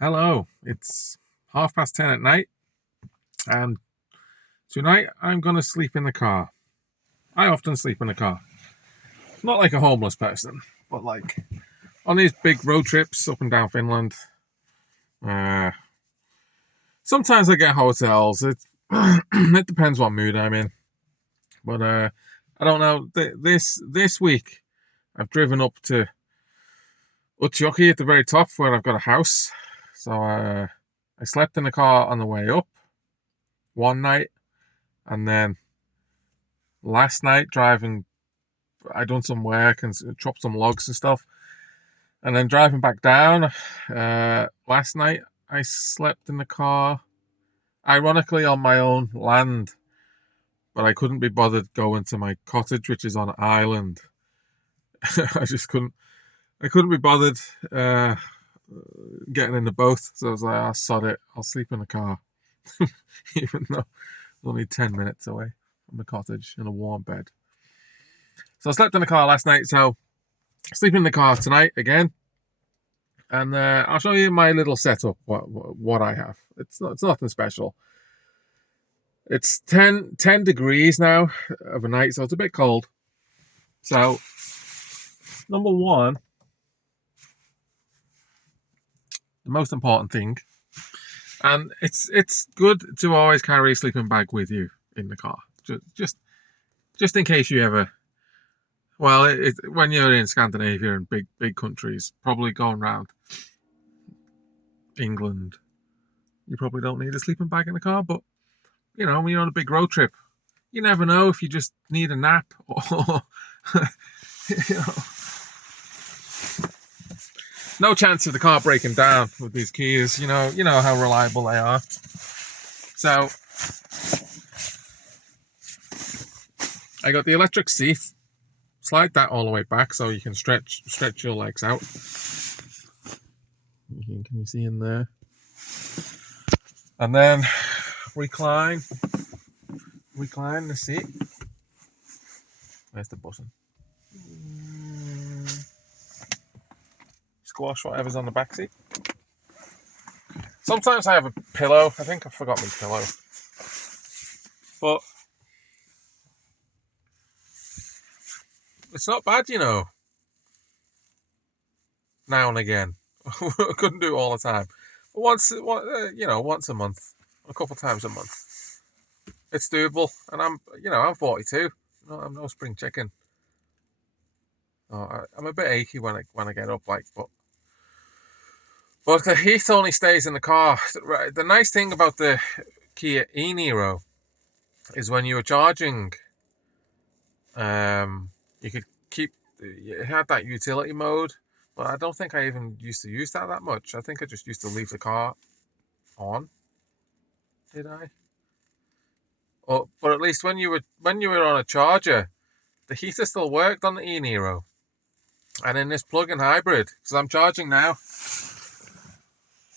Hello, it's 10:30 at night, and tonight I'm going to sleep in the car. I often sleep in the car. Not like a homeless person, but like on these big road trips up and down Finland. Uh, Sometimes I get hotels. It depends what mood I'm in. But I don't know. This week I've driven up to Utsjoki at the very top where I've got a house. So I slept in the car on the way up one night, and then last night driving, I done some work and chopped some logs and stuff, and then driving back down last night I slept in the car, ironically on my own land, but I couldn't be bothered going to my cottage, which is on an island. I couldn't be bothered uh, getting in the boat, so I was like, "Ah, sod it, I'll sleep in the car." Even though it's only 10 minutes away from the cottage in a warm bed. So I slept in the car last night, so sleeping in the car tonight again, and I'll show you my little setup. What I have. It's nothing special. It's 10 degrees now overnight, so it's a bit cold. So number one, the most important thing, and it's good to always carry a sleeping bag with you in the car, just in case you ever. Well, when you're in Scandinavia and big countries, probably going around England, you probably don't need a sleeping bag in the car. But when you're on a big road trip, you never know if you just need a nap or you know, no chance of the car breaking down with these keys. You know how reliable they are. So I got the electric seat. Slide that all the way back so you can stretch your legs out. Can you see in there? And then recline the seat. Where's the button? Squash whatever's on the back seat. Sometimes I have a pillow. I think I forgot my pillow. But it's not bad, now and again. I couldn't do it all the time. But once a month, a couple times a month. It's doable. And I'm 42. I'm no spring chicken. I'm a bit achy when I get up, but the heat only stays in the car. The nice thing about the Kia e-Niro is when you were charging, you could keep. It had that utility mode, but I don't think I even used to use that much. I think I just used to leave the car on. Did I? But at least when you were on a charger, the heater still worked on the e-Niro, and in this plug-in hybrid, because I'm charging now.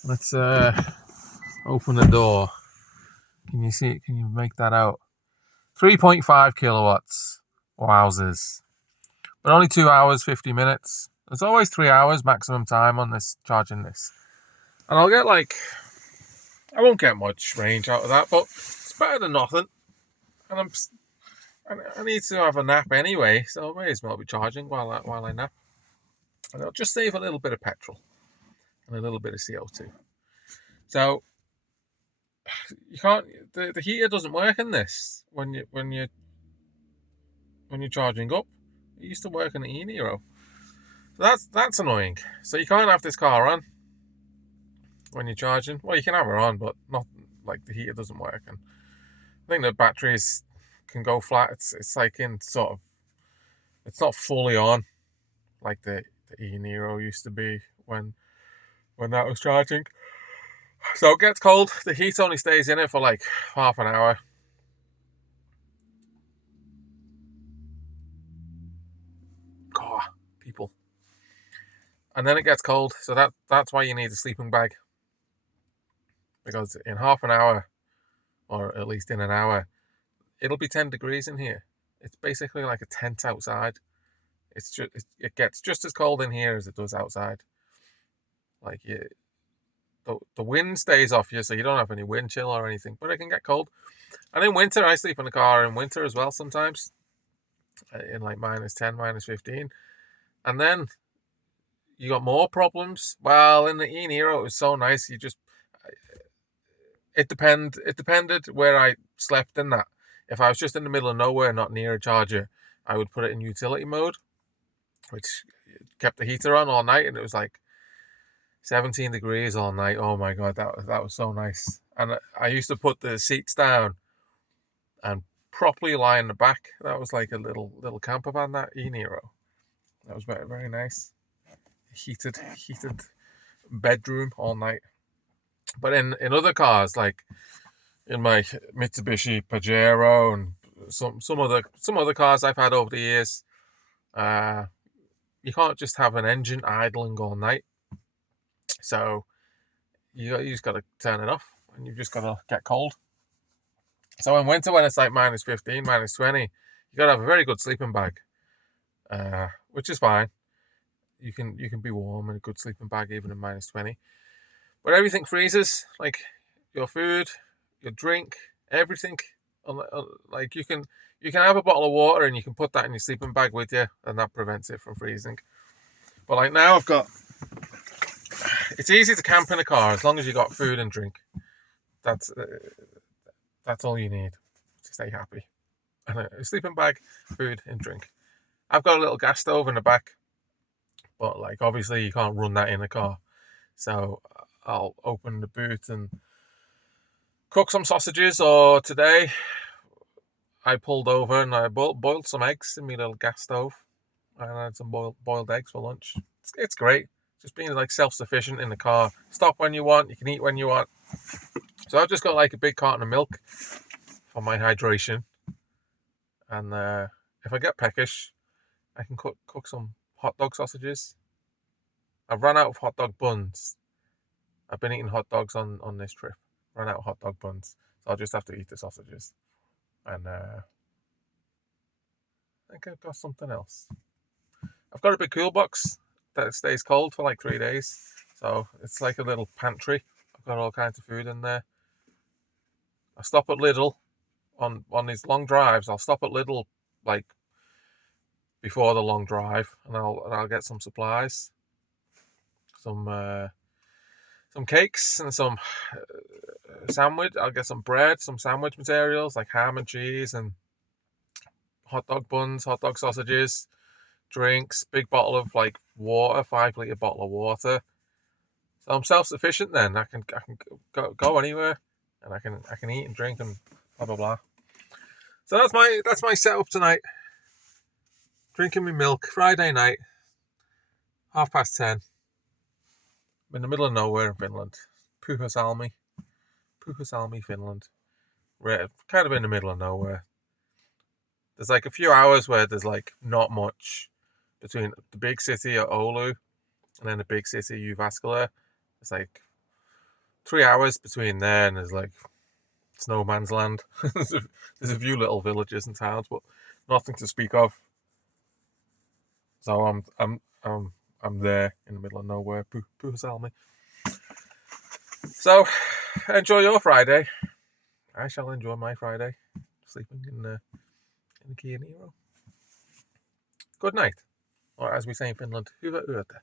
Let's open the door. Can you see it? Can you make that out? 3.5 kilowatts. Wowzers. But only 2 hours, 50 minutes. There's always 3 hours maximum time on this, charging this. And I won't get much range out of that, but it's better than nothing. And I need to have a nap anyway, so I may as well be charging while I nap. And it'll just save a little bit of petrol and a little bit of CO2. So you can't. The heater doesn't work in this when you're charging up. It used to work in the e-Niro. So that's annoying. So you can't have this car on when you're charging. Well, you can have her on, but not like the heater doesn't work. And I think the batteries can go flat. It's like in sort of. It's not fully on like the e-Niro used to be when that was charging. So it gets cold. The heat only stays in it for like half an hour. God, people. And then it gets cold. So that's why you need a sleeping bag. Because in half an hour, or at least in an hour, it'll be 10 degrees in here. It's basically like a tent outside. It gets just as cold in here as it does outside. Like the wind stays off you, so you don't have any wind chill or anything. But it can get cold. And in winter, I sleep in the car in winter as well sometimes, in like -10, -15. And then you got more problems. Well, in the Niro, it was so nice. It depended where I slept in that. If I was just in the middle of nowhere, not near a charger, I would put it in utility mode, which kept the heater on all night, and it was like 17 degrees all night. Oh my god, that was so nice. And I used to put the seats down and properly lie in the back. That was like a little camper van, that e-Niro. That was very, very nice. Heated bedroom all night. But in other cars, like in my Mitsubishi Pajero and some other cars I've had over the years, you can't just have an engine idling all night. So you just got to turn it off, and you've just got to get cold. So in winter, when it's like -15, -20, you got to have a very good sleeping bag, which is fine. You can be warm in a good sleeping bag even in -20. But everything freezes, like your food, your drink, everything. Like you can have a bottle of water and you can put that in your sleeping bag with you, and that prevents it from freezing. But like now, it's easy to camp in a car as long as you got food and drink. That's all you need to stay happy. And a sleeping bag, food and drink. I've got a little gas stove in the back, but like obviously you can't run that in a car. So I'll open the boot and cook some sausages. Or today I pulled over and I boiled some eggs in my little gas stove, and I had some boiled eggs for lunch. It's great. Just being like self-sufficient in the car. Stop when you want. You can eat when you want. So I've just got like a big carton of milk for my hydration. And if I get peckish, I can cook some hot dog sausages. I've run out of hot dog buns. I've been eating hot dogs on this trip. Run out of hot dog buns. So I'll just have to eat the sausages. And I think I've got something else. I've got a big cool box that stays cold for like 3 days. So it's like a little pantry. I've got all kinds of food in there. I stop at Lidl on these long drives. I'll stop at Lidl like before the long drive, and I'll get some supplies, some cakes and some sandwich. I'll get some bread, some sandwich materials like ham and cheese and hot dog buns, hot dog sausages, drinks, big bottle of like water, 5 litre bottle of water. So I'm self-sufficient then. I can go anywhere, and I can eat and drink and blah blah blah. So that's my setup tonight. Drinking my milk, Friday night, 10:30. I'm in the middle of nowhere in Finland. Puhasalmi, Finland. We're kind of in the middle of nowhere. There's like a few hours where there's like not much between the big city of Oulu and then the big city of Jyväskylä. It's like 3 hours between there, and there's like snowman's land. There's a few little villages and towns, but nothing to speak of. So I'm there in the middle of nowhere. Puhasalmi. So enjoy your Friday. I shall enjoy my Friday, sleeping in the Kia Niro. Good night, or as we say in Finland, hyvää yötä.